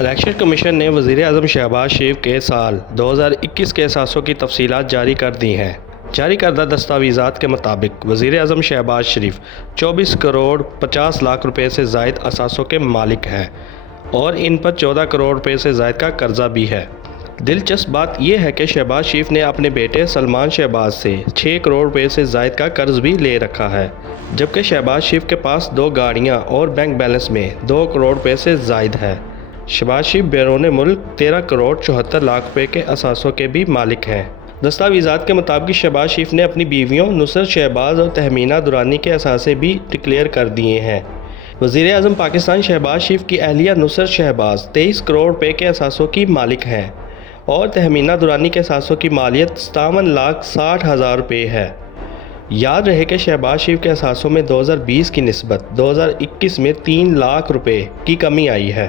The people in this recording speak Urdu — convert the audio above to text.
الیکشن کمیشن نے وزیر اعظم شہباز شریف کے سال 2021 کے اثاثوں کی تفصیلات جاری کر دی ہیں۔ جاری کردہ دستاویزات کے مطابق وزیر اعظم شہباز شریف 24 کروڑ 50 لاکھ روپے سے زائد اثاثوں کے مالک ہیں اور ان پر 14 کروڑ روپے سے زائد کا قرضہ بھی ہے۔ دلچسپ بات یہ ہے کہ شہباز شریف نے اپنے بیٹے سلمان شہباز سے 6 کروڑ روپے سے زائد کا قرض بھی لے رکھا ہے، جبکہ شہباز شریف کے پاس 2 گاڑیاں اور بینک بیلنس میں 2 کروڑ روپے سے زائد ہے۔ شہباز شریف بیرون ملک 13 کروڑ 74 لاکھ روپے کے اثاثوں کے بھی مالک ہیں۔ دستاویزات کے مطابق شہباز شریف نے اپنی بیویوں نصرت شہباز اور تہمینہ درانی کے اثاثے بھی ڈکلیئر کر دیے ہیں۔ وزیر اعظم پاکستان شہباز شریف کی اہلیہ نصرت شہباز 23 کروڑ روپے کے اثاثوں کی مالک ہیں اور تہمینہ درانی کے اثاثوں کی مالیت 57,60,000 روپے ہے۔ یاد رہے کہ شہباز شریف کے اثاثوں میں 2020 کی نسبت 2021 میں 3 لاکھ روپے کی کمی آئی ہے۔